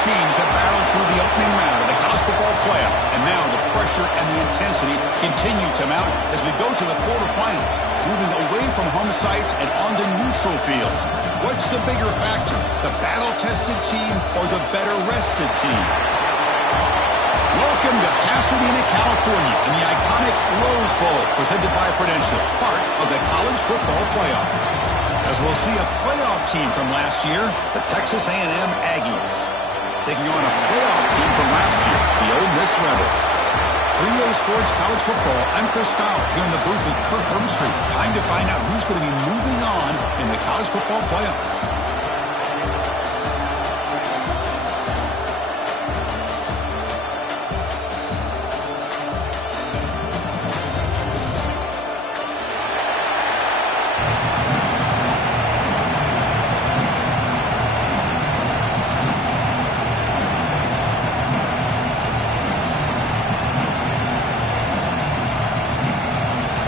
teams have battled through the opening round of the college football playoff, and now the pressure and the intensity continue to mount as we go to the quarterfinals, moving away from home sites and onto neutral fields. What's the bigger factor, the battle-tested team or the better-rested team? Welcome to Pasadena, California, in the iconic Rose Bowl, presented by Prudential, part of the college football playoff. As we'll see a playoff team from last year, the Texas A&M Aggies, taking on a playoff team from last year, the Ole Miss Rebels. 3A Sports College Football, I'm Chris Fowler, here in the booth with Kirk Herbstreit. Time to find out who's going to be moving on in the college football playoff.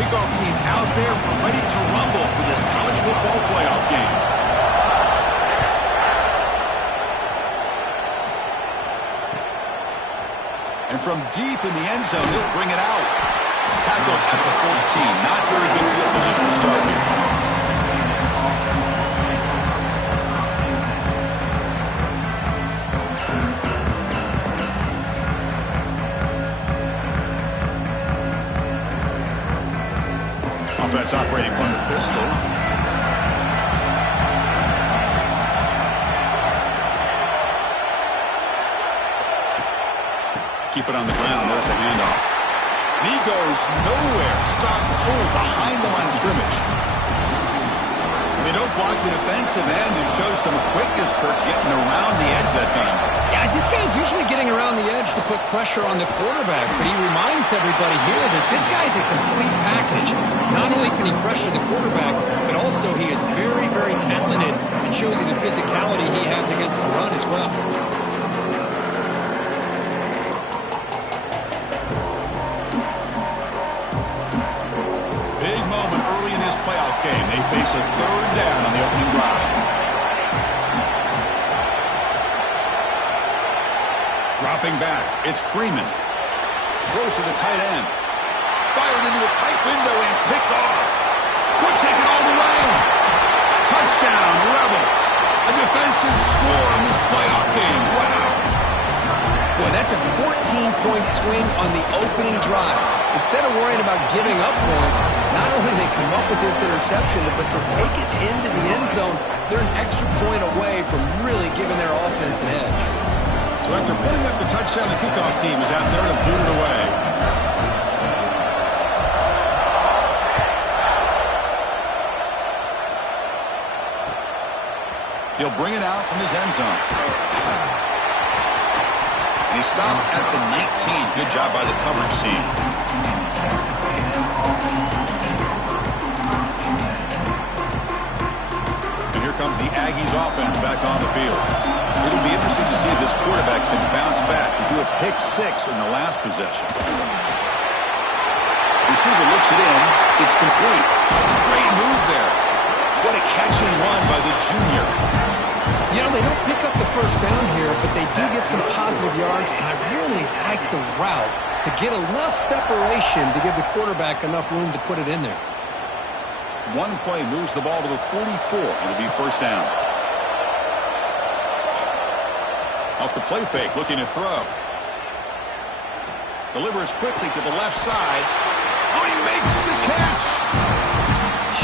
Kickoff team out there. We're ready to rumble for this college football playoff game. And from deep in the end zone, he'll bring it out. Tackle at the 14. Not very good field position to start here. Offense operating from the pistol. Keep it on the ground. There's the handoff. And he goes nowhere. Stop pull behind the line of scrimmage. They don't block the defensive end and show some quickness, Kirk, getting around the edge that time. Yeah, this guy's usually getting around the edge to put pressure on the quarterback, but he reminds everybody here that this guy's a complete package. Not only can he pressure the quarterback, but also he is very, very talented and shows you the physicality he has against the run as well. Big moment early in this playoff game. They face a third down on the opening drive. Dropping back, it's Freeman. Close to the tight end. Fired into a tight window and picked off. Could take it all the way. Touchdown, Rebels. A defensive score in this playoff game. Wow. Boy, that's a 14-point swing on the opening drive. Instead of worrying about giving up points, not only do they come up with this interception, but to take it into the end zone, they're an extra point away from really giving their offense an edge. So after putting up the touchdown, the kickoff team is out there to boot it away. He'll bring it out from his end zone. And he stopped at the 19. Good job by the coverage team. And here comes the Aggies offense back on the field. It'll be interesting to see if this quarterback can bounce back. He threw a pick-6 in the last possession. Receiver looks it in. It's complete. Great move there. What a catch and run by the junior. You know, they don't pick up the first down here, but they do get some positive yards, and I really like the route to get enough separation to give the quarterback enough room to put it in there. One play moves the ball to the 44. It'll be first down. Off the play fake, looking to throw. Delivers quickly to the left side. Oh, he makes the catch!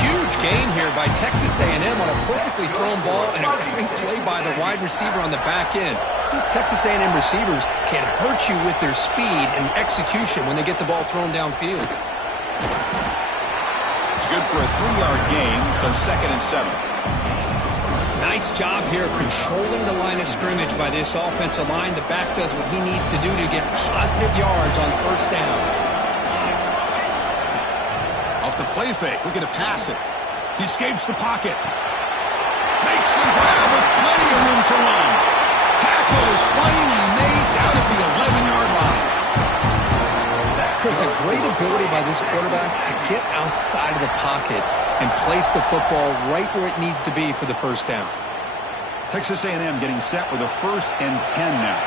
Huge gain here by Texas A&M on a perfectly thrown ball and a great play by the wide receiver on the back end. These Texas A&M receivers can hurt you with their speed and execution when they get the ball thrown downfield. It's good for a 3-yard gain, so 2nd and 7. Nice job here of controlling the line of scrimmage by this offensive line. The back does what he needs to do to get positive yards on first down. Off the play fake, looking to pass it. He escapes the pocket. Makes the grab with plenty of room to run. Tackle is finally made down at the 11-yard line. Chris, a great ability by this quarterback to get outside of the pocket and place the football right where it needs to be for the first down. Texas A&M getting set with a 1st and 10 now.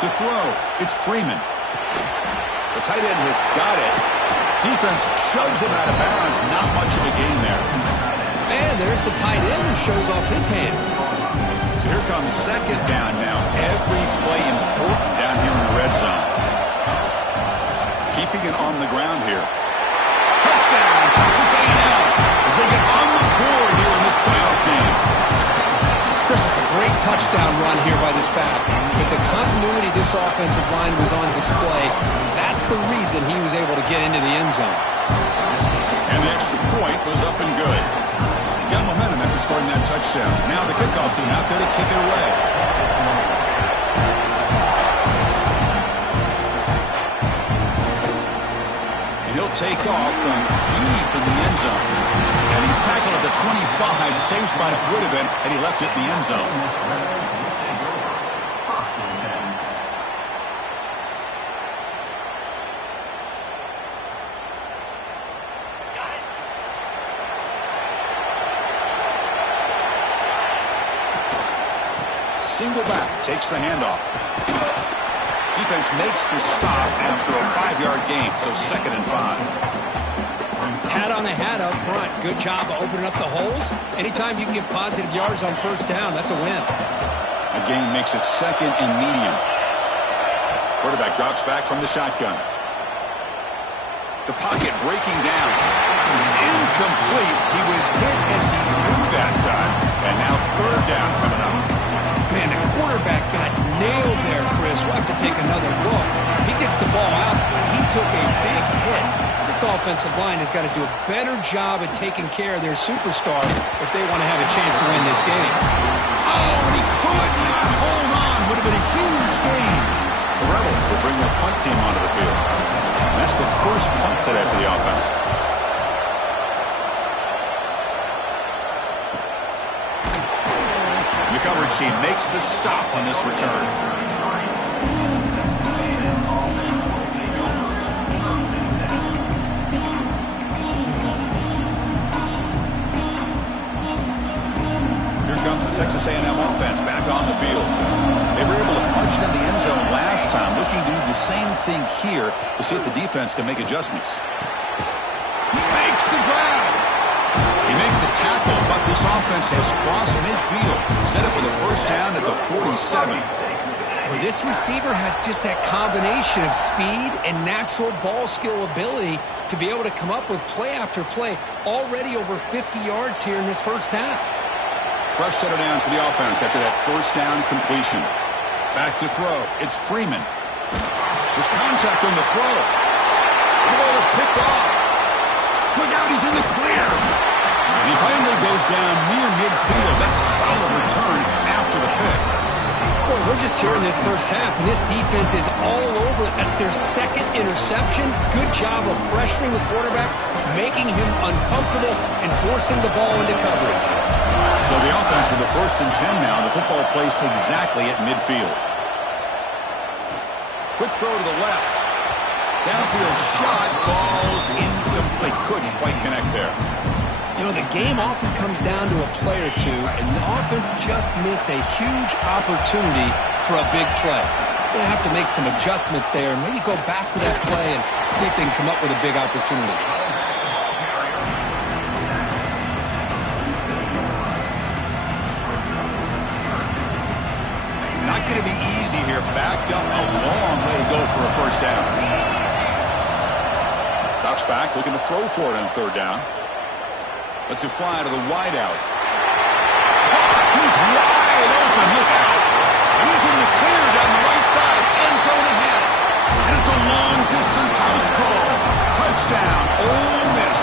To throw, it's Freeman. The tight end has got it. Defense shoves him out of bounds. Not much of a gain there. And there's the tight end who shows off his hands. So here comes 2nd down now. Every play important down here in the red zone. Keeping it on the ground here. Touchdown, Texas A&M, as they get on the board here in this playoff game. Chris, it's a great touchdown run here by this back. With the continuity this offensive line was on display, that's the reason he was able to get into the end zone. And the extra point was up and good. Got momentum after scoring that touchdown. Now the kickoff team out there to kick it away. And he'll take off from deep in the end zone. And he's tackled at the 25. Same spot it would have been had he left it in the end zone. Single back, takes the handoff. Defense makes the stop after a 5-yard gain, so 2nd and 5. Hat on a hat up front. Good job of opening up the holes. Anytime you can get positive yards on 1st down, that's a win. A gain makes it 2nd and medium. Quarterback drops back from the shotgun. The pocket breaking down. It's incomplete. He was hit as he threw that time. And now 3rd down coming up. Man, the quarterback got nailed there, Chris. We'll have to take another look. He gets the ball out, but he took a big hit. This offensive line has got to do a better job at taking care of their superstar if they want to have a chance to win this game. Oh, and he could not hold on. Would have been a huge gain. The Rebels will bring their punt team onto the field. And that's the first punt today for the offense. The coverage team makes the stop on this return. Here comes the Texas A&M offense back on the field. They were able to punch it in the end zone last time, looking to do the same thing here to see if the defense can make adjustments. He makes the grab. He made the tackle, but this offense has crossed midfield. Set up with a 1st down at the 47. Well, this receiver has just that combination of speed and natural ball skill ability to be able to come up with play after play. Already over 50 yards here in this 1st half. Fresh set of downs for the offense after that 1st down completion. Back to throw. It's Freeman. There's contact on the throw. The ball is picked off. Look out, he's in the clear. And he finally goes down near midfield. That's a solid return after the pick. Boy, we're just here in this 1st half, and this defense is all over it. That's their 2nd interception. Good job of pressuring the quarterback, making him uncomfortable, and forcing the ball into coverage. So the offense with the 1st and 10 now. The football placed exactly at midfield. Quick throw to the left. Downfield shot, falls incomplete. Couldn't quite connect there. You know, the game often comes down to a play or two, and the offense just missed a huge opportunity for a big play. They're going to have to make some adjustments there and maybe go back to that play and see if they can come up with a big opportunity. Not going to be easy here. Backed up a long way to go for a 1st down. Drops back, looking to throw for it on 3rd down. Lets it fly to the wideout. He's wide open. Look out. He's in the clear down the right side. End zone ahead. And it's a long-distance house call. Touchdown, Ole Miss.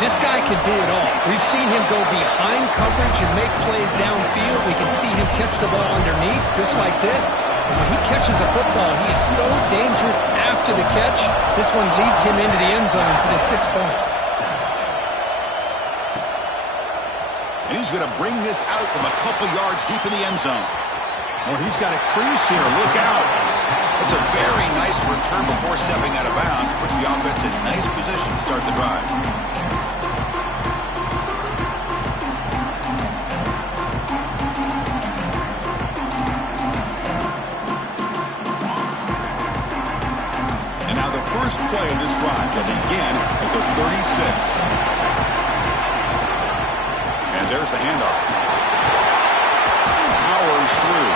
This guy can do it all. We've seen him go behind coverage and make plays downfield. We can see him catch the ball underneath, just like this. And when he catches a football, he is so dangerous after the catch. This one leads him into the end zone for the 6 points. And he's going to bring this out from a couple yards deep in the end zone. Oh, he's got a crease here. Look out. It's a very nice return before stepping out of bounds. Puts the offense in nice position to start the drive. first play of this drive. They'll begin at the 36. And there's the handoff. Powers through.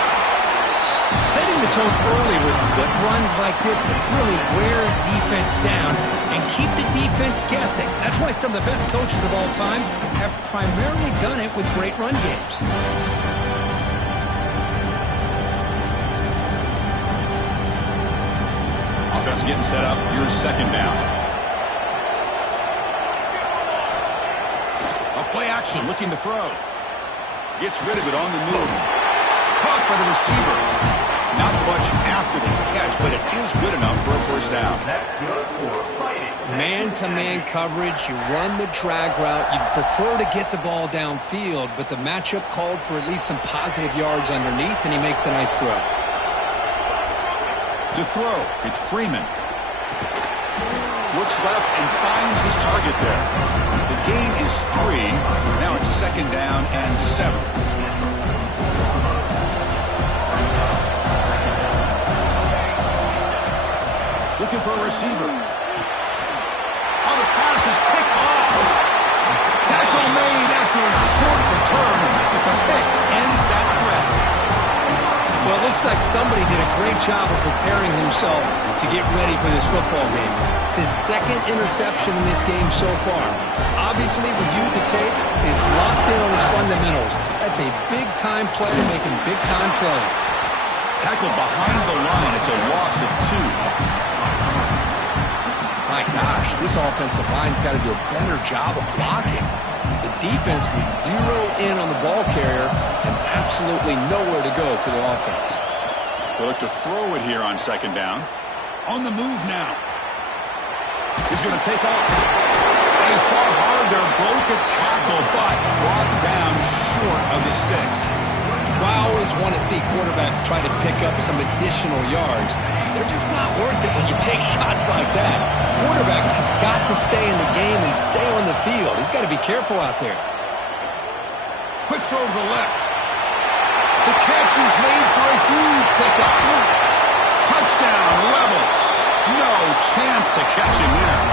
Setting the tone early with good runs like this can really wear a defense down and keep the defense guessing. That's why some of the best coaches of all time have primarily done it with great run games. Offense getting set up. Here's second down. A play action, looking to throw. Gets rid of it on the move. Caught by the receiver. Not much after the catch, but it is good enough for a first down. Man-to-man coverage, you run the drag route. You'd prefer to get the ball downfield, but the matchup called for at least some positive yards underneath, and he makes a nice throw. To throw, it's Freeman. Looks left and finds his target there. The gain is 3. Now it's second down and 7. Looking for a receiver. Oh, the pass is picked off. Tackle made after a short return, but the pick ends that threat. Well, it looks like somebody did a great job of preparing himself to get ready for this football game. It's his second interception in this game so far. Obviously, reviewed the tape, is locked in on his fundamentals. That's a big-time player making big-time plays. Tackled behind the line. It's a loss of 2. My gosh, this offensive line's got to do a better job of blocking. The defense was 0 in on the ball carrier and absolutely nowhere to go for the offense. They'll look to throw it here on second down. On the move now. He's going to take off. They fought hard there, broke a tackle, but brought down short of the sticks. Well, I always want to see quarterbacks try to pick up some additional yards. They're just not worth it when you take shots like that. Quarterbacks have got to stay in the game and stay on the field. He's got to be careful out there. Quick throw to the left. The catch is made for a huge pickup. Touchdown, Rebels. No chance to catch him there.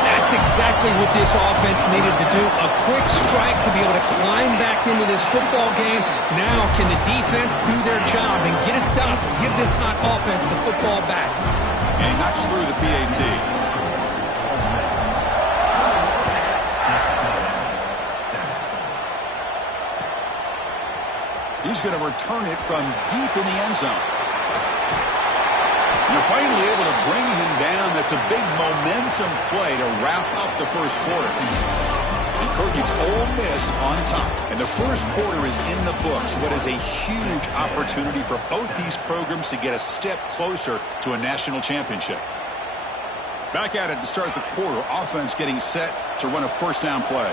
That's exactly what this offense needed to do. A quick strike to be able to climb back into this football game. Now can the defense do their job and get a stop and give this hot offense the football back? And he knocks through the PAT. He's going to return it from deep in the end zone. You're finally able to bring him down. That's a big momentum play to wrap up the first quarter. And Kirk gets Ole Miss on top. And the first quarter is in the books. What is a huge opportunity for both these programs to get a step closer to a national championship. Back at it to start the quarter. Offense getting set to run a first down play.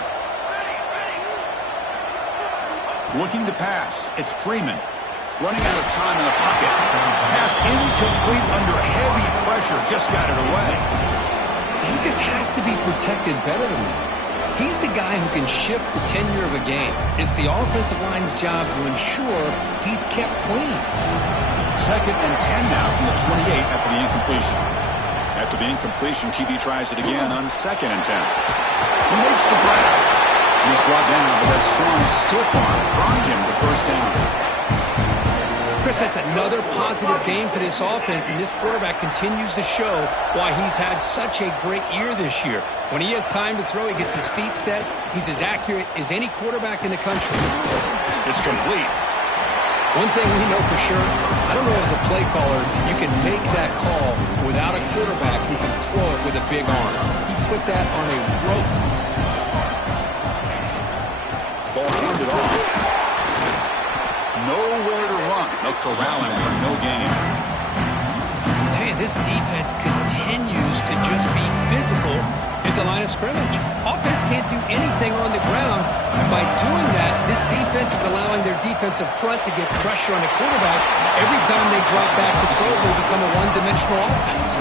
Looking to pass. It's Freeman. Running out of time in the pocket. Pass incomplete under heavy pressure. Just got it away. He just has to be protected better than that. He's the guy who can shift the tenure of a game. It's the offensive line's job to ensure he's kept clean. Second and 10 now from the 28 after the incompletion. After the incompletion, QB tries it again on second and 10. He makes the grab. He's brought down, but that strong stiff arm brought him the first down. Chris, that's another positive game for this offense, and this quarterback continues to show why he's had such a great year this year. When he has time to throw, he gets his feet set. He's as accurate as any quarterback in the country. It's complete. One thing we know for sure, I don't know as a play caller, you can make that call without a quarterback who can throw it with a big arm. He put that on a rope. Ball handed off. Nowhere to run. They'll corral him for no gain. I tell you, this defense continues to just be physical at the line of scrimmage. Offense can't do anything on the ground, and by doing that, this defense is allowing their defensive front to get pressure on the quarterback. Every time they drop back to throw, they become a one-dimensional offense.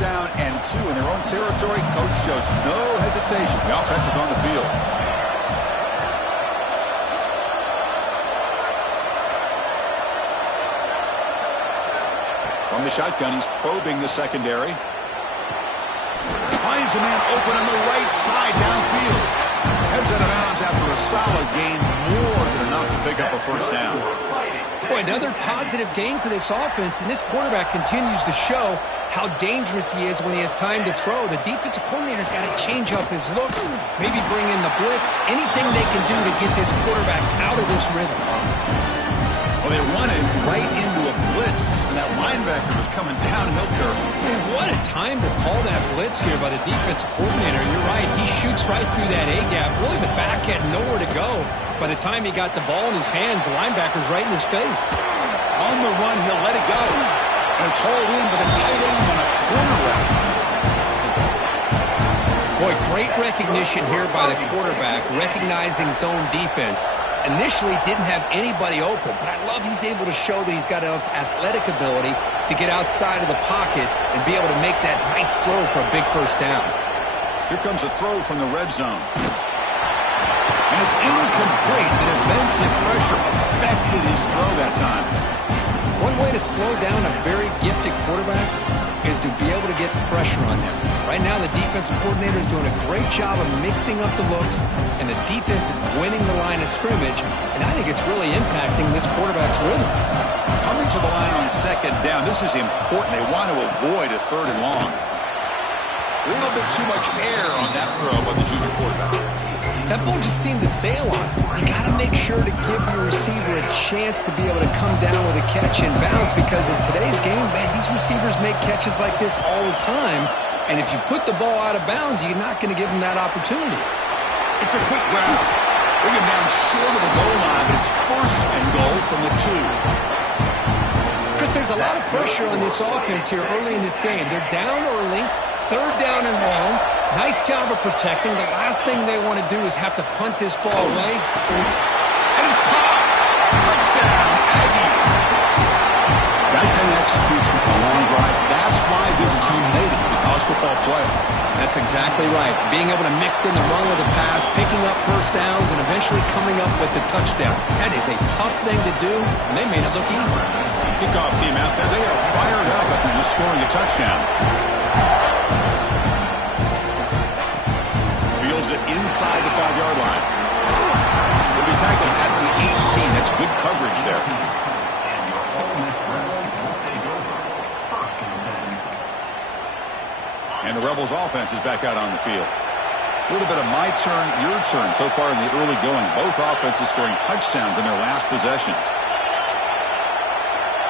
Down and 2 in their own territory. Coach shows no hesitation. The offense is on the field. In the shotgun, he's probing the secondary. Finds a man open on the right side downfield. Heads out of bounds after a solid gain, more than enough to pick up a first down. Boy, another positive game for this offense, and this quarterback continues to show how dangerous he is when he has time to throw. The defensive coordinator's got to change up his looks, maybe bring in the blitz, anything they can do to get this quarterback out of this rhythm. Well, they run it right into a blitz, and that linebacker was coming downhill curve. Man, what a time to call that blitz here by the defensive coordinator. You're right. He shoots right through that A-gap. Really, the back had nowhere to go. By the time he got the ball in his hands, the linebacker's right in his face. On the run, he'll let it go. And it's hauled in by the tight end on a corner route. Boy, great recognition here by the quarterback, recognizing zone defense. Initially didn't have anybody open, but I love he's able to show that he's got enough athletic ability to get outside of the pocket and be able to make that nice throw for a big first down. Here comes a throw from the red zone. And it's incomplete. The defensive pressure affected his throw that time. One way to slow down a very gifted quarterback is to be able to get pressure on them. Right now, the defensive coordinator is doing a great job of mixing up the looks, and the defense is winning the line of scrimmage, and I think it's really impacting this quarterback's rhythm. Coming to the line on second down, this is important. They want to avoid a third and long. A little bit too much air on that throw by the junior quarterback. That ball just seemed to sail on. You got to make sure to give your receiver a chance to be able to come down with a catch and bounce, because in today's game, man, these receivers make catches like this all the time. And if you put the ball out of bounds, you're not going to give them that opportunity. It's a quick grab. Bring him down short of the goal line, but it's first and goal from the 2. Chris, there's a lot of pressure on this offense here early in this game. They're down early, third down and long. Nice job of protecting. The last thing they want to do is have to punt this ball away. And it's caught. Touchdown, Aggies. That kind of execution on a long drive, that's why this team made it to the college football playoff. That's exactly right. Being able to mix in the run with the pass, picking up first downs, and eventually coming up with the touchdown. That is a tough thing to do, and they made it look easy. Kickoff team out there, they are fired up after just scoring a touchdown. Fields it inside the 5-yard line. Will be tackled at the 18. That's good coverage there. And the Rebels offense is back out on the field. A little bit of my turn, your turn so far in the early going. Both offenses scoring touchdowns in their last possessions.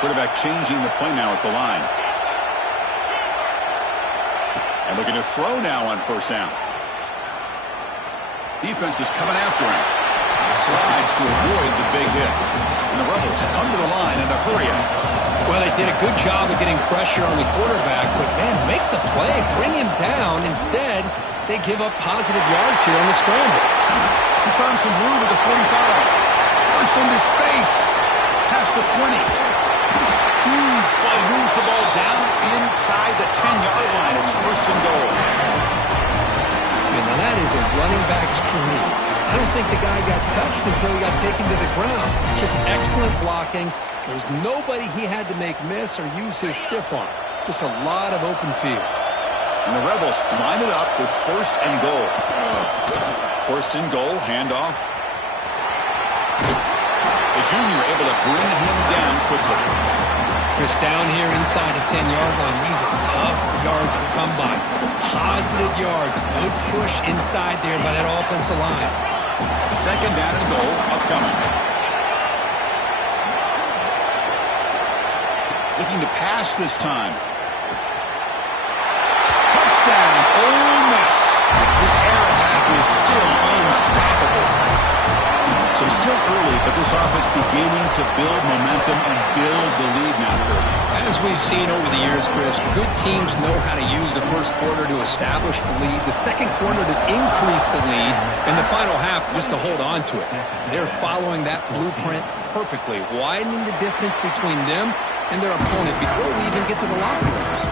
Quarterback changing the play now at the line. And looking to throw now on first down. Defense is coming after him. Slides to avoid the big hit. And the Rebels come to the line in the hurry up. Well, they did a good job of getting pressure on the quarterback, but, man, make the play, bring him down. Instead, they give up positive yards here on the scramble. He's found some room at the 45. Bursts into space. Past the 20. Huge play, moves the ball down inside the 10-yard line. It's first and goal. And now that is a running back's dream. I don't think the guy got touched until he got taken to the ground. It's just excellent blocking. There's nobody he had to make miss or use his stiff arm. Just a lot of open field. And the Rebels line it up with first and goal. First and goal, handoff. The junior able to bring him down quickly. Chris, down here inside the 10-yard line, these are tough yards to come by. Positive yards. Good push inside there by that offensive line. Second down and goal upcoming. Looking to pass this time. Touchdown, Ole Miss. This air attack is still unstoppable. So still early, but this offense beginning to build momentum and build the lead now. As we've seen over the years, Chris, good teams know how to use the first quarter to establish the lead, the second quarter to increase the lead, and the final half just to hold on to it. They're following that blueprint perfectly, widening the distance between them and their opponent before we even get to the locker rooms.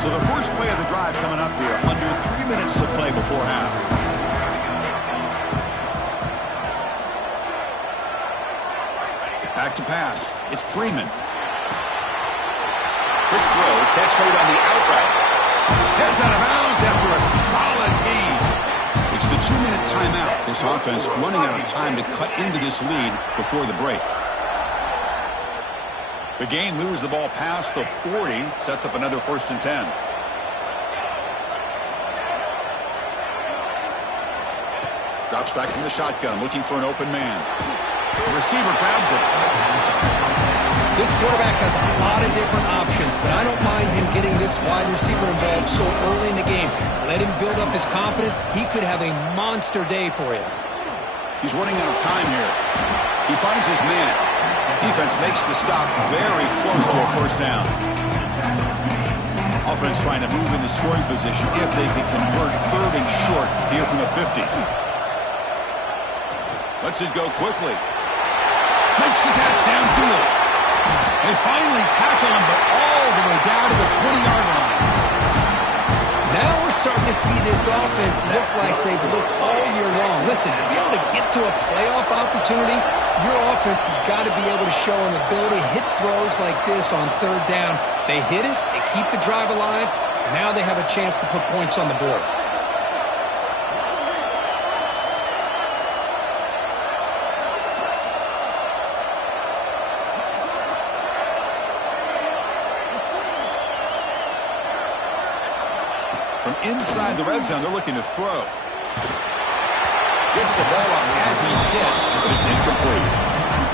So the first play of the drive coming up here, under 3 minutes to play before half. to pass. It's Freeman. Quick throw, catch made on the out route. Heads out of bounds after a solid gain. It's the 2-minute timeout. This offense running out of time to cut into this lead before the break. The game moves the ball past the 40, sets up another 1st and 10. Drops back from the shotgun, looking for an open man. The receiver grabs it. This quarterback has a lot of different options, but I don't mind him getting this wide receiver involved so early in the game. Let him build up his confidence. He could have a monster day for you. He's running out of time here. He finds his man. Defense makes the stop very close to a 1st down. Offense trying to move into scoring position if they can convert 3rd and short here from the 50. Lets it go quickly. Makes the catch downfield. They finally tackle him, but all the way down to the 20-yard line. Now we're starting to see this offense look like they've looked all year long. Listen, to be able to get to a playoff opportunity, your offense has got to be able to show an ability to hit throws like this on 3rd down. They hit it, they keep the drive alive. Now they have a chance to put points on the board. From inside the red zone, they're looking to throw. Gets the ball up as he's hit, but it's incomplete.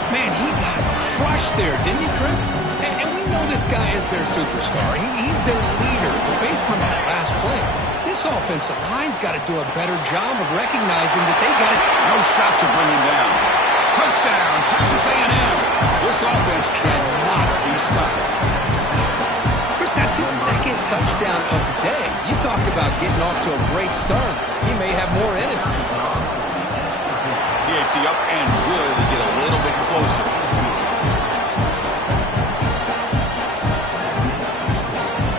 Man, he got crushed there, didn't he, Chris? And we know this guy is their superstar. He's their leader. But based on that last play, this offensive line's got to do a better job of recognizing that they got it. No shot to bring him down. Touchdown, Texas A&M. This offense cannot be stopped. Chris, that's his 2nd touchdown of the day. You talk about getting off to a great start. He may have more in it. It's up and good to get a little bit closer.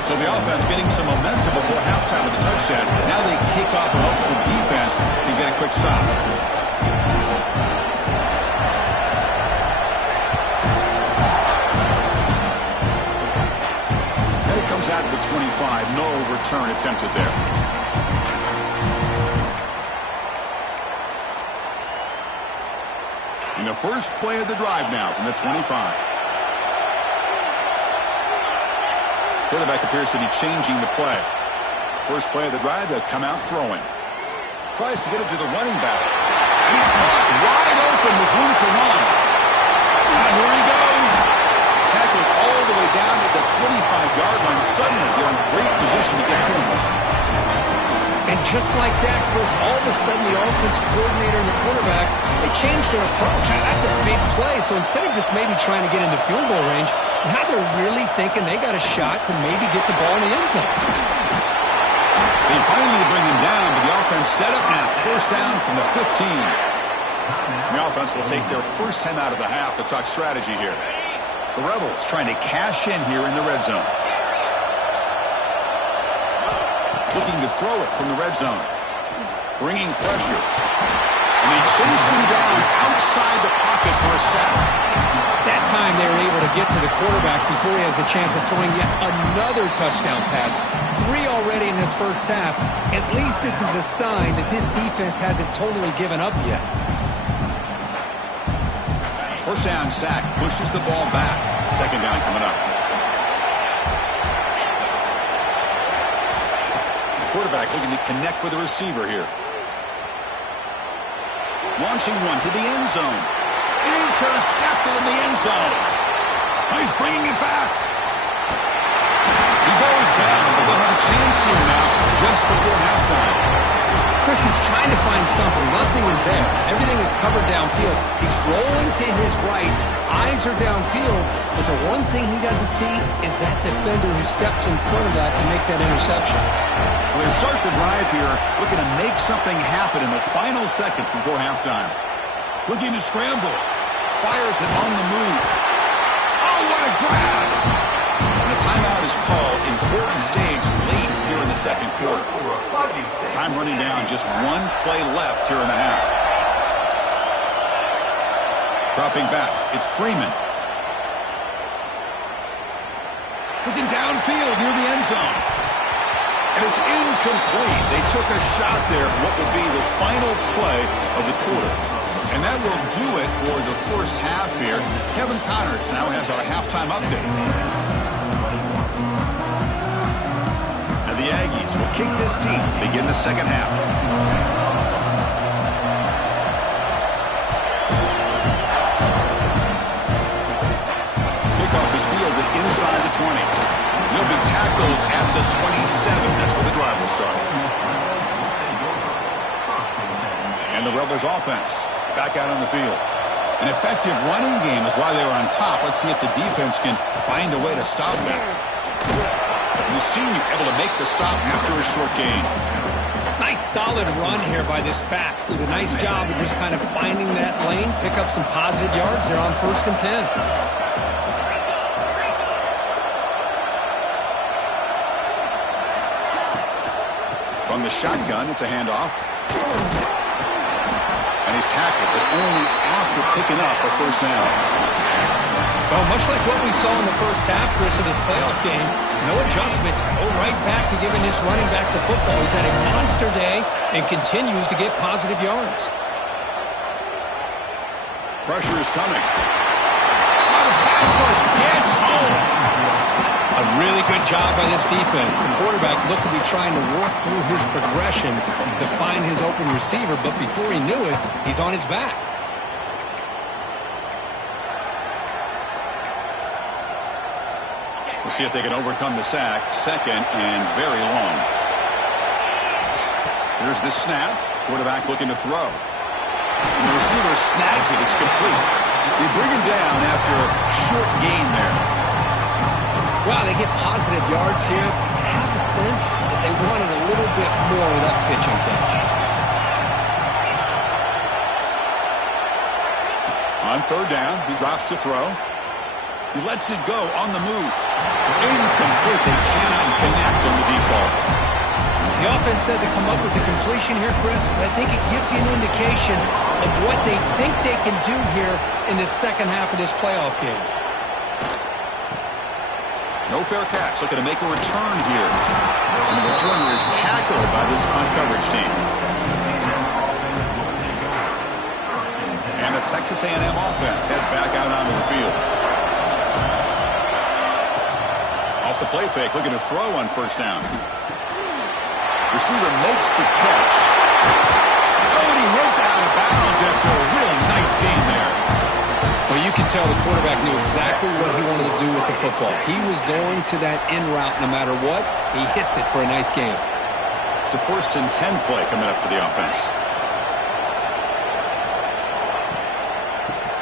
So the offense getting some momentum before halftime with the touchdown. Now they kick off and hope the defense can get a quick stop. And it comes out to the 25. No return attempted there. In the first play of the drive now from the 25. Quarterback appears to be changing the play. First play of the drive, they'll come out throwing. Tries to get it to the running back. And he's caught wide open with room to run. And here he goes. Tackled all the way down to the 25-yard line. Suddenly, they're in great position to get points. And just like that, Chris, all of a sudden the offensive coordinator and the quarterback, they changed their approach. Now, that's a big play. So instead of just maybe trying to get into field goal range, now they're really thinking they got a shot to maybe get the ball in the end zone. They finally bring him down, but the offense set up now. 1st down from the 15. The offense will take their first 10 out of the half to talk strategy here. The Rebels trying to cash in here in the red zone. Looking to throw it from the red zone. Bringing pressure. And they chase him down outside the pocket for a sack. That time they were able to get to the quarterback before he has a chance of throwing yet another touchdown pass. 3 already in this first half. At least this is a sign that this defense hasn't totally given up yet. First down sack. Pushes the ball back. 2nd down coming up. Quarterback looking to connect with the receiver here. Launching one to the end zone. Intercepted in the end zone. He's bringing it back. He goes down, but they'll have a chance here now just before halftime. Chris, he's trying to find something. Nothing is there. Everything is covered downfield. He's rolling to his right. Eyes are downfield. But the one thing he doesn't see is that defender who steps in front of that to make that interception. So they start the drive here, looking to make something happen in the final seconds before halftime. Looking to scramble. Fires it on the move. Oh, what a grab! And a timeout is called. Important stage late here in the 2nd quarter. Time running down. Just 1 play left here in the half. Dropping back. It's Freeman. Looking downfield near the end zone. And it's incomplete. They took a shot there, what will be the final play of the quarter. And that will do it for the first half here. Kevin Connors now has our halftime update. And the Aggies will kick this deep to begin the second half. Kickoff is fielded inside the 20. He'll be tackled at the 27. That's where the drive will start. And the Rebels offense back out on the field. An effective running game is why they were on top. Let's see if the defense can find a way to stop that. The senior able to make the stop after a short gain. Nice solid run here by this back. Did a nice job of just kind of finding that lane, pick up some positive yards there on 1st and 10. From the shotgun, it's a handoff. And he's tackled, but only after picking up a first down. Well, much like what we saw in the first half, Chris, of this playoff game, no adjustments. Go right back to giving this running back to football. He's had a monster day and continues to get positive yards. Pressure is coming. Oh, the pass rush gets home. A really good job by this defense. The quarterback looked to be trying to work through his progressions to find his open receiver, but before he knew it, he's on his back. We'll see if they can overcome the sack. Second and very long. Here's the snap. Quarterback looking to throw. And the receiver snags it. It's complete. They bring him down after a short gain there. Wow, they get positive yards here. I have a sense that they wanted a little bit more of that pitch and catch. On 3rd down, he drops to throw. He lets it go on the move. Incomplete. They cannot connect on the deep ball. The offense doesn't come up with the completion here, Chris, but I think it gives you an indication of what they think they can do here in the second half of this playoff game. No fair catch. Looking to make a return here. And the returner is tackled by this punt coverage team. And the Texas A&M offense heads back out onto the field. Off the play fake, looking to throw on 1st down. Receiver makes the catch. Oh, and he hits out of bounds after a real nice game there. Well, you can tell the quarterback knew exactly what he wanted to do with the football. He was going to that in route no matter what. He hits it for a nice game. It's a 1st and 10 play coming up for the offense.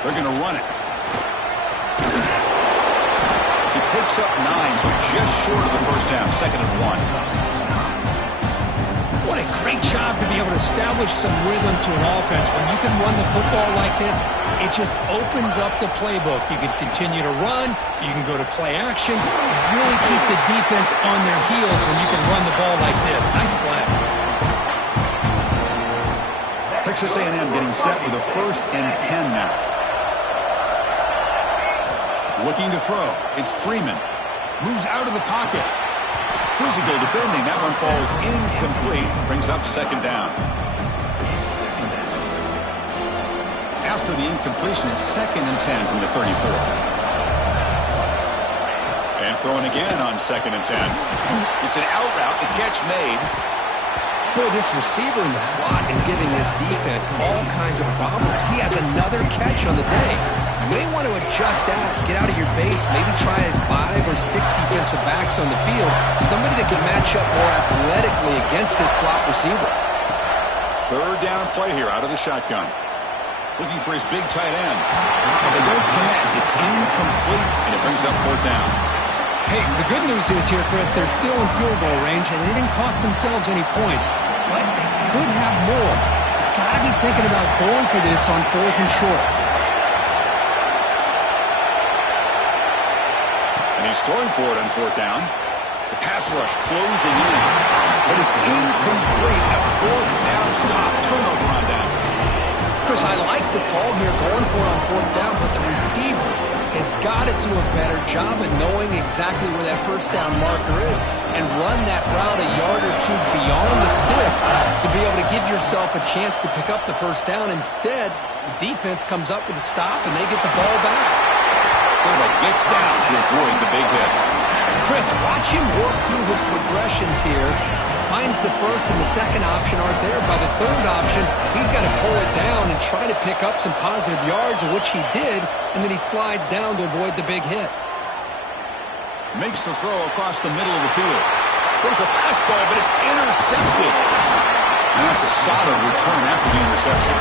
They're going to run it. He picks up 9, so just short of the 1st down. 2nd and 1. What a great job to be able to establish some rhythm to an offense. When you can run the football like this, it just opens up the playbook. You can continue to run. You can go to play action. You really keep the defense on their heels when you can run the ball like this. Nice play. Texas A&M getting set with a 1st and 10 now. Looking to throw. It's Freeman. Moves out of the pocket. Physical defending. That one falls incomplete. Brings up 2nd down. After the incompletion, it's 2nd and 10 from the 34. And throwing again on 2nd and 10. It's an out route. The catch made. Boy, this receiver in the slot is giving this defense all kinds of problems. He has another catch on the day. You may want to adjust out, get out of your base, maybe try 5 or 6 defensive backs on the field, somebody that can match up more athletically against this slot receiver. 3rd down play here out of the shotgun. Looking for his big tight end. They don't connect. It's incomplete, and it brings up 4th down. Hey, the good news is here, Chris, they're still in field goal range, and they didn't cost themselves any points, but they could have more. You've got to be thinking about going for this on 4th and short. And he's throwing for it on 4th down. The pass rush closing in, but it's incomplete. A 4th down stop. Turnover on downs. Chris, I like the call here going for it on 4th down, but the receiver has got to do a better job of knowing exactly where that first down marker is and run that route a yard or two beyond the sticks to be able to give yourself a chance to pick up the first down. Instead, the defense comes up with a stop and they get the ball back. Quarterback gets down to avoid the big hit. Chris, watch him work through his progressions here. Finds the first and the second option aren't there. By the third option, he's got to pull it down and try to pick up some positive yards, which he did, and then he slides down to avoid the big hit. Makes the throw across the middle of the field. There's a fastball, but it's intercepted. And that's a solid return after the interception.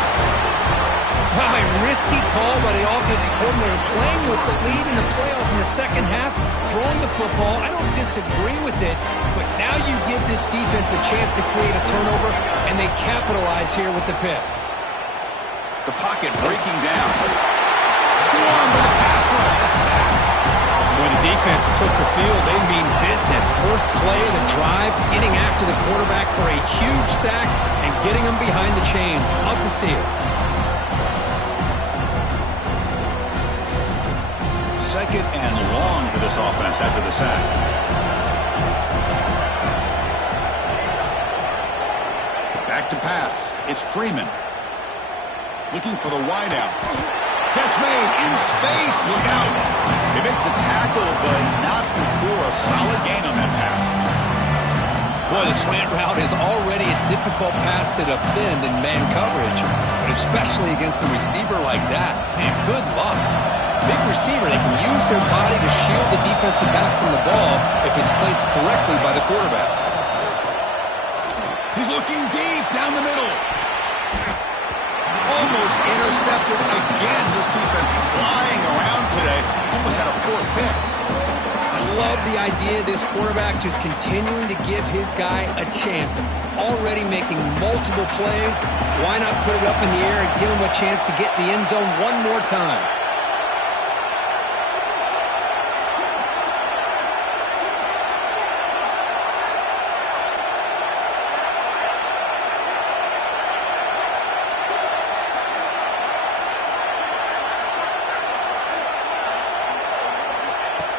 Wow, a risky call by the offensive coordinator, playing with the lead in the playoff in the second half, throwing the football. I don't disagree with it, but now you give this defense a chance to create a turnover, and they capitalize here with the pick. The pocket breaking down. Swarmed by the pass rush, a sack. When the defense took the field, they mean business. First play of the drive, getting after the quarterback for a huge sack and getting him behind the chains. Love to see it. Second and long for this offense after the sack. Back to pass. It's Freeman. Looking for the wideout. Catch made in space. Look out. They make the tackle, but not before a solid gain on that pass. Boy, the slant route is already a difficult pass to defend in man coverage, but especially against a receiver like that. Man, good luck. Big receiver, they can use their body to shield the defensive back from the ball if it's placed correctly by the quarterback. He's looking deep down the middle. Almost intercepted again. This defense flying around today. Almost had a fourth pick. I love the idea of this quarterback just continuing to give his guy a chance. Already making multiple plays. Why not put it up in the air and give him a chance to get in the end zone one more time?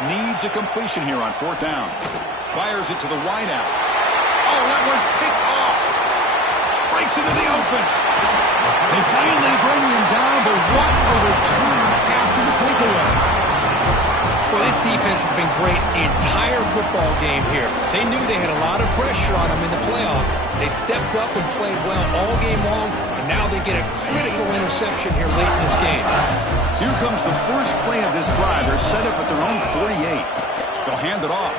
Needs a completion here on fourth down. Fires it to the wideout. Oh, that one's picked off. Breaks into the open. They finally bring him down, but what a return after the takeaway. Well, this defense has been great the entire football game here. They knew they had a lot of pressure on them in the playoff. They stepped up and played well all game long, and now they get a critical interception here late in this game. So here comes the first play of this drive. They're set up at their own 48. They'll hand it off.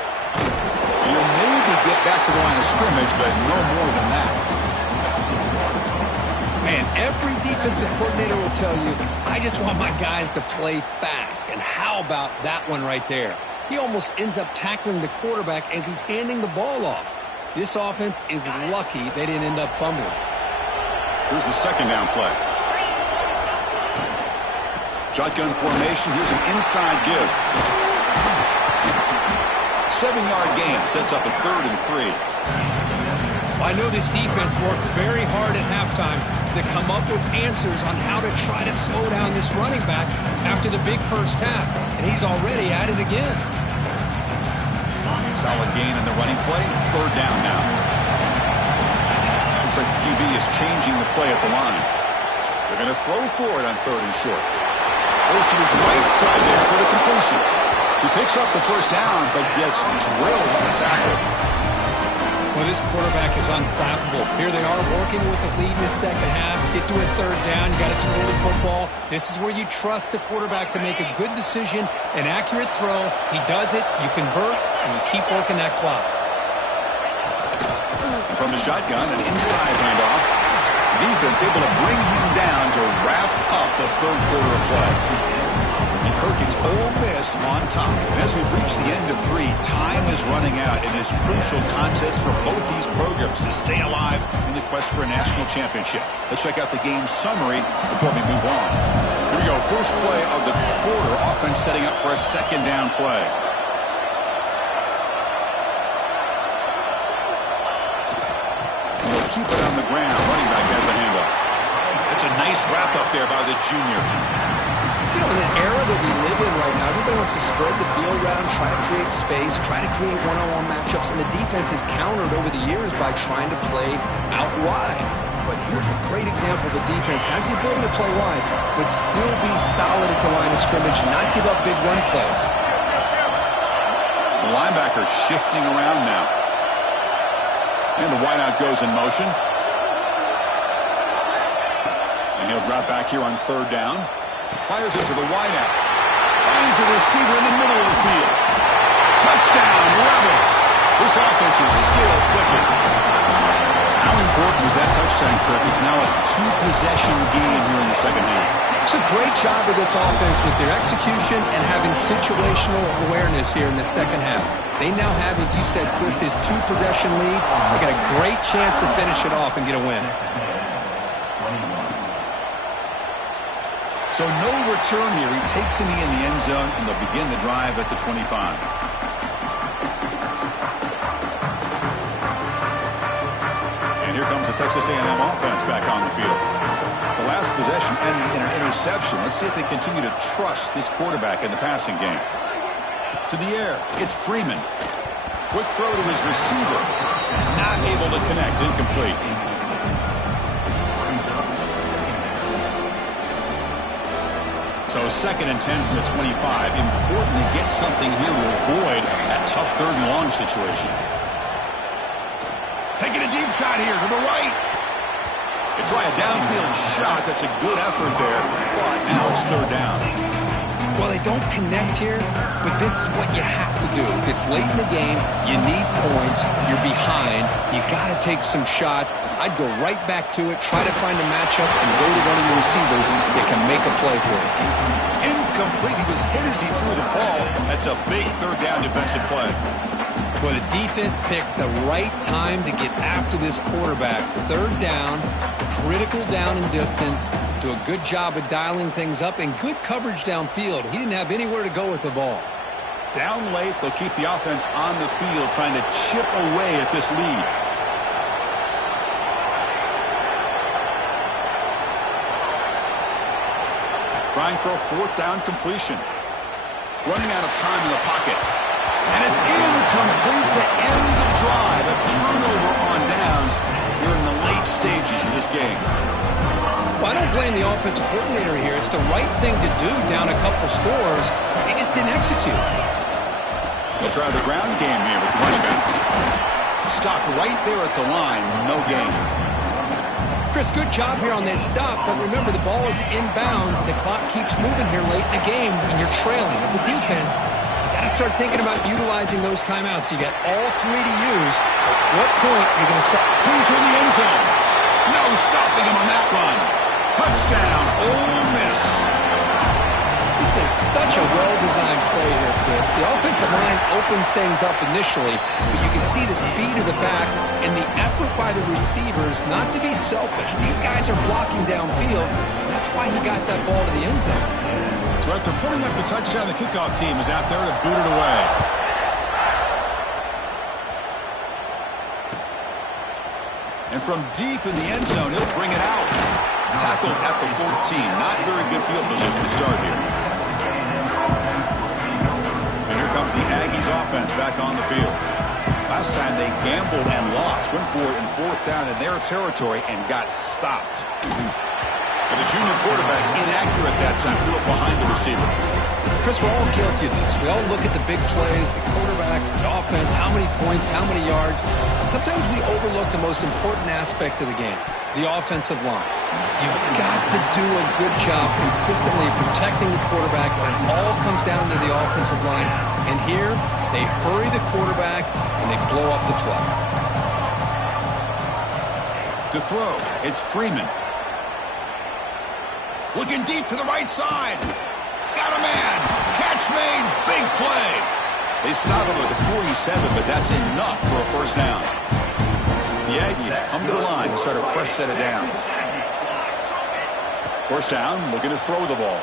You'll maybe get back to the line of scrimmage, but no more than that. Man, every defensive coordinator will tell you, I just want my guys to play fast. And how about that one right there? He almost ends up tackling the quarterback as he's handing the ball off. This offense is lucky they didn't end up fumbling. Here's the second down play. Shotgun formation. Here's an inside give. 7-yard gain sets up a 3rd and 3. I know this defense worked very hard at halftime to come up with answers on how to try to slow down this running back after the big first half, and he's already at it again. Solid gain in the running play. 3rd down now. Looks like the QB is changing the play at the line. They're going to throw for it on 3rd and short. Goes to his right side there for the completion. He picks up the first down, but gets drilled on the tackle. Well, this quarterback is unflappable. Here they are working with a lead in the second half. Get to a 3rd down. You got to throw the football. This is where you trust the quarterback to make a good decision, an accurate throw. He does it, you convert, and you keep working that clock. And from the shotgun, an inside handoff. Defense able to bring him down to wrap up the 3rd quarter of play. And Kirk, it's Ole Miss on top. And as we reach the end of 3, time is running out in this crucial contest for both these programs to stay alive in the quest for a national championship. Let's check out the game summary before we move on. Here we go. First play of the quarter. Offense setting up for a 2nd down play. They'll keep it on the ground. Running back has the handoff. That's a nice wrap up there by the junior. You know, in the era that we live in right now, everybody wants to spread the field around, try to create space, try to create one-on-one matchups, and the defense is countered over the years by trying to play out wide. But here's a great example. The defense has the ability to play wide, but still be solid at the line of scrimmage, not give up big run plays. The linebacker shifting around now. And the wideout goes in motion. And he'll drop back here on third down. Fires it to the wideout. Finds a receiver in the middle of the field. Touchdown, Rebels. This offense is still clicking. How important was that touchdown, Kirk? It's now a two-possession game here in the second half. It's a great job of this offense with their execution and having situational awareness here in the second half. They now have, as you said, Chris, this two-possession lead. They got a great chance to finish it off and get a win. So no return here. He takes it in the end zone, and they'll begin the drive at the 25. And here comes the Texas A&M offense back on the field. The last possession ended in an interception. Let's see if they continue to trust this quarterback in the passing game. To the air, it's Freeman. Quick throw to his receiver. Not able to connect, incomplete. So 2nd and 10 from the 25. Important to get something here to avoid that tough third and long situation. Taking a deep shot here to the right. They try a downfield shot. That's a good effort there. But now it's third down. Well, they don't connect here, but this is what you have to do. It's late in the game. You need points. You're behind. You got to take some shots. I'd go right back to it, try to find a matchup, and go to one of your receivers that can make a play for you. Incomplete. He was hit as he threw the ball. That's a big third down defensive play. Well, the defense picks the right time to get after this quarterback. Third down, critical down and distance. Do a good job of dialing things up and good coverage downfield. He didn't have anywhere to go with the ball. Down late, they'll keep the offense on the field trying to chip away at this lead. Trying for a fourth down completion. Running out of time in the pocket. And it's incomplete to end the drive. A turnover on downs here in the late stages of this game. Well, I don't blame the offensive coordinator here. It's the right thing to do down a couple scores. They just didn't execute. They'll try the ground game here with the running back. Stopped right there at the line. No gain. Chris, good job here on that stop, but remember the ball is inbounds and the clock keeps moving here late in the game and you're trailing. As a defense, you got to start thinking about utilizing those timeouts. You got all three to use. At what point are you going to start? Clean to the end zone. No stopping him on that run. Touchdown, Ole Miss. This is such a well-designed play here, Chris. The offensive line opens things up initially, but you can see the speed of the back and the effort by the receivers not to be selfish. These guys are blocking downfield. That's why he got that ball to the end zone. So after putting up the touchdown, the kickoff team is out there to boot it away. And from deep in the end zone, he'll bring it out. Tackled at the 14. Not very good field position to start here. And here comes the Aggies offense back on the field. Last time they gambled and lost. Went for it in fourth down in their territory and got stopped. And the junior quarterback inaccurate that time. Threw it behind the receiver. Chris, we're all guilty of this. We all look at the big plays, the quarterbacks, the offense, how many points, how many yards. And sometimes we overlook the most important aspect of the game, the offensive line. You've got to do a good job consistently protecting the quarterback, and it all comes down to the offensive line. And here, they hurry the quarterback, and they blow up the play. To throw, it's Freeman. Looking deep to the right side. Got a man. Catch made. Big play. They stop him with a 47, but that's enough for a first down. The Aggies come to the line to start a fresh set of downs. First down, looking to throw the ball.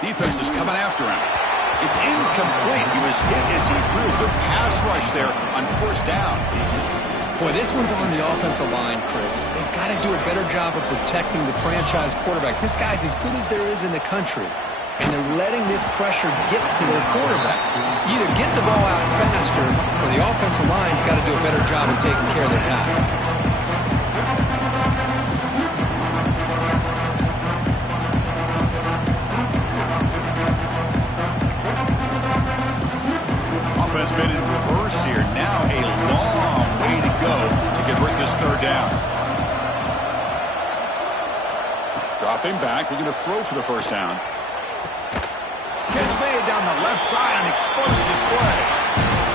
Defense is coming after him. It's incomplete. He was hit as he threw. Good pass rush there on first down. Boy, this one's on the offensive line, Chris. They've got to do a better job of protecting the franchise quarterback. This guy's as good as there is in the country. and they're letting this pressure get to their quarterback. Either get the ball out faster, or the offensive line's got to do a better job of taking care of their pass. Offense been in reverse here. Now a long way to go to convert this third down. Dropping back. They're going to throw for the first down. Catch made down the left side. An explosive play.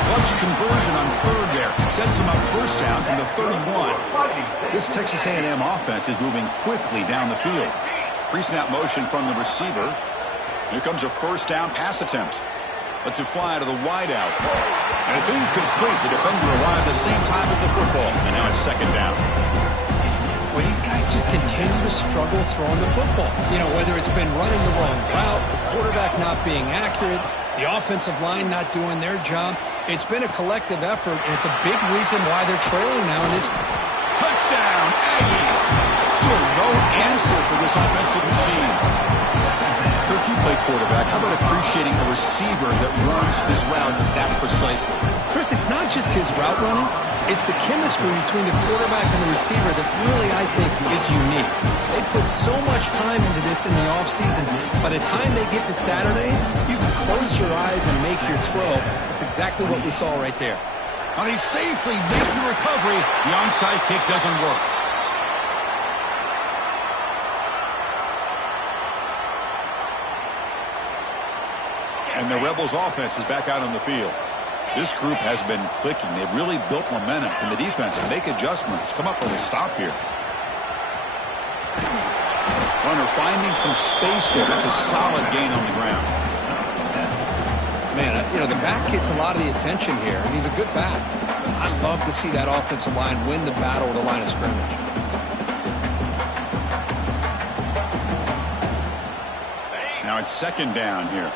Clutch conversion on third there. Sets him up first down from the 31. This Texas A&M offense is moving quickly down the field. Pre-snap motion from the receiver. Here comes a first down pass attempt. Lets it fly to the wideout. And it's incomplete. The defender arrived the same time as the football. And now it's second down. Well, these guys just continue to struggle throwing the football. You know, whether it's been running the wrong route, the quarterback not being accurate, the offensive line not doing their job. It's been a collective effort, and it's a big reason why they're trailing now in this. Touchdown, Aggies! Still no answer for this offensive machine. Coach, you play quarterback. How about appreciating a receiver that runs his routes that precisely? Chris, it's not just his route running. It's the chemistry between the quarterback and the receiver that really, I think, is unique. They put so much time into this in the offseason. By the time they get to Saturdays, you can close your eyes and make your throw. That's exactly what we saw right there. Now they safely make the recovery. The onside kick doesn't work. And the Rebels offense is back out on the field. This group has been clicking. They've really built momentum. Can the defense make adjustments? Come up with a stop here. Runner finding some space there. That's a solid gain on the ground. Man, you know, the back gets a lot of the attention here, and he's a good back. I love to see that offensive line win the battle at the line of scrimmage. Now it's second down here.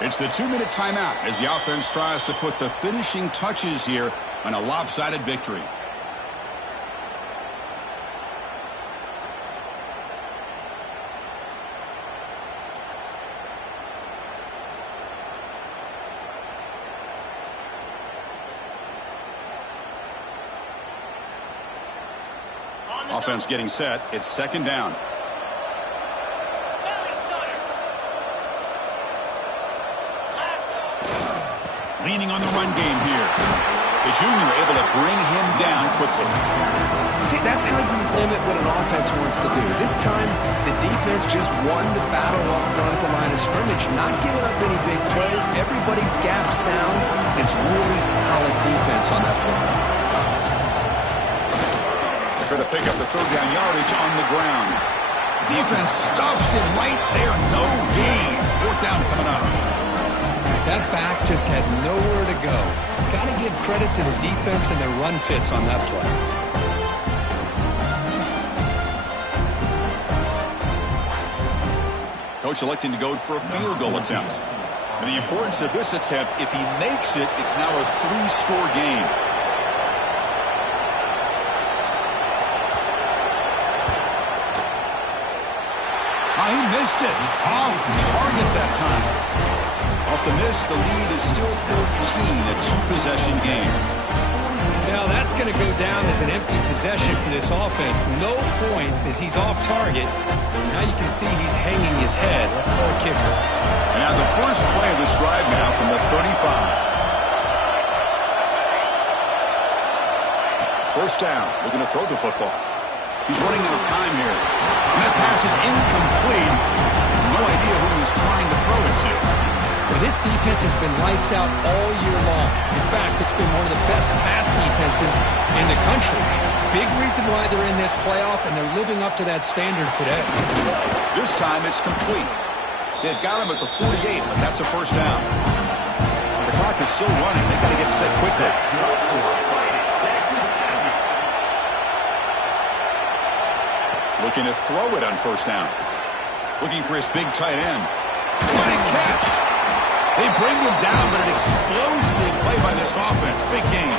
It's the 2-minute timeout as the offense tries to put the finishing touches here on a lopsided victory. Offense getting set. It's second down. Leaning on the run game here. The junior able to bring him down quickly. See, that's how you limit what an offense wants to do. This time, the defense just won the battle up front at the line of scrimmage, not giving up any big plays. Everybody's gap sound. It's really solid defense on that play. Try to pick up the third down yardage on the ground. Defense stuffs him right there. No gain. Fourth down coming up. That back just had nowhere to go. Got to give credit to the defense and their run fits on that play. Coach electing to go for a field goal attempt. And the importance of this attempt, if he makes it, it's now a 3-score game. He missed it. Off target that time. Off the miss, the lead is still 14, a 2-possession game. Now that's going to go down as an empty possession for this offense. No points as he's off target. Now you can see he's hanging his head. Poor kicker. And now the first play of this drive now from the 35. First down. They're going to throw the football. He's running out of time here. And that pass is incomplete. No idea who he was trying to throw it to. Well, this defense has been lights out all year long. In fact, it's been one of the best pass defenses in the country. Big reason why they're in this playoff, and they're living up to that standard today. This time it's complete. They've got him at the 48, but that's a first down. The clock is still running. They've got to get set quickly. Looking to throw it on first down. Looking for his big tight end. What a catch! They bring him down, but an explosive play by this offense. Big game.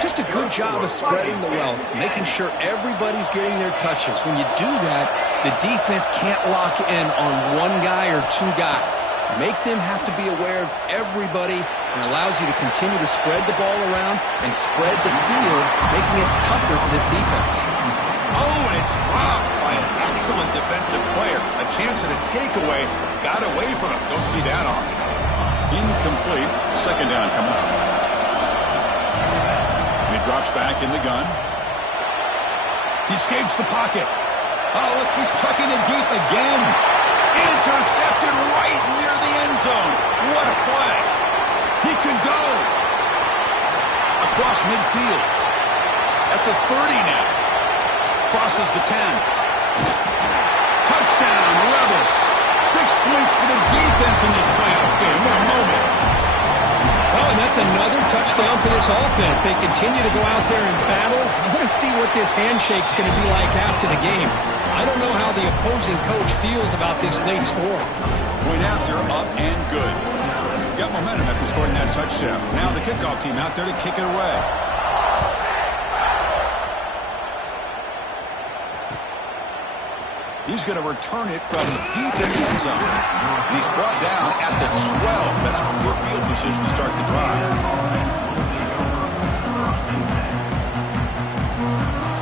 Just a good job of spreading the wealth, making sure everybody's getting their touches. When you do that, the defense can't lock in on one guy or two guys. Make them have to be aware of everybody, and allows you to continue to spread the ball around and spread the field, making it tougher for this defense. Oh, and it's dropped by an excellent defensive player. A chance at a takeaway. Got away from him. Don't see that often. Incomplete. Second down coming up. And he drops back in the gun. He escapes the pocket. Oh, look, he's chucking it deep again. Intercepted right near the end zone. What a play. He could go across midfield. At the 30 now. Crosses the 10. Touchdown, Rebels. 6 points for the defense in this playoff game. What a moment. Oh, and that's another touchdown for this offense. They continue to go out there and battle. I want to see what this handshake's going to be like after the game. I don't know how the opposing coach feels about this late score. Point after, up and good. Got momentum after scoring that touchdown. Now the kickoff team out there to kick it away. He's going to return it from deep in the end zone. He's brought down at the 12. That's poor field position to start the drive.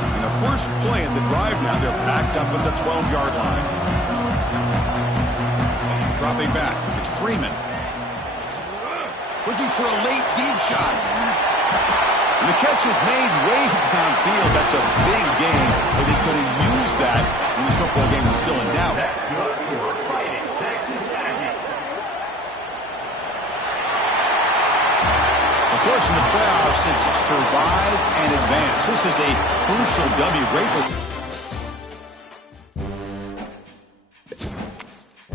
And the first play of the drive now, they're backed up at the 12-yard line. Dropping back. It's Freeman. Looking for a late deep shot. And the catch is made way downfield. That's a big game, but they could have used that when this football game was still in doubt. Of course, in the playoffs, it's survive and advance. This is a crucial W. Great for